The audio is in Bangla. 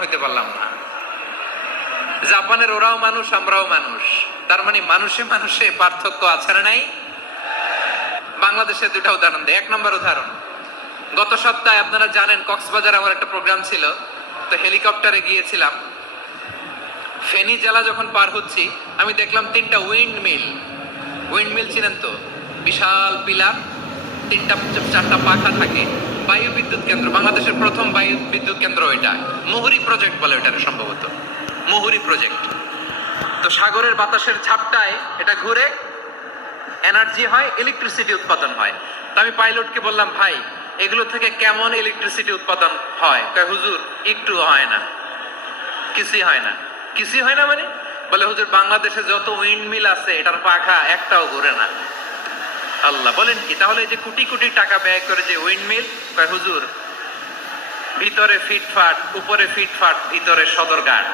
হইতে পারলাম না। জাপানের ওরাও মানুষ, আমরাও মানুষ, তার মানে মানুষে মানুষে পার্থক্য আছে না নাই? বাংলাদেশে দুটা উদাহরণ দেয়। 1 নম্বর উদাহরণ, গত সপ্তাহে আপনারা জানেন কক্সবাজার আমার একটা প্রোগ্রাম ছিল, তো হেলিকপ্টারে গিয়েছিলাম। ফেনী জেলা যখন পার হচ্ছি আমি দেখলাম 3টা উইন্ড মিল চিনেন তো? বিশাল পিলার, 3টা 4টা পাখা থাকে। বায়ু বিদ্যুৎ কেন্দ্র, বাংলাদেশের প্রথম বায়ু বিদ্যুৎ কেন্দ্র এটা। মুহুরী প্রজেক্ট বলে এটার, সম্ভবত মুহুরী প্রজেক্ট। তো সাগরের বাতাসের ঝাপটায় এটা ঘুরে এনার্জি হয়, ইলেকট্রিসিটি উৎপাদন হয়। তো আমি পাইলটকে বললাম, ভাই এগুলো থেকে কেমন ইলেকট্রিসিটি উৎপাদন হয়? কয় হুজুর একটু হয় না, কিছুই হয় না। কিছুই হয় না মানে? বলে হুজুর বাংলাদেশে যত উইন্ড মিল আছে এটার পাখা একটাও ঘুরে না। আল্লাহ, বলেন কি? তাহলে এই যে কোটি কোটি টাকা ব্যয় করে যে উইন্ড মিল, কয় হুজুর ভিতরে ফিটফাট, উপরে ফিটফাট, ভিতরে সদরঘাট।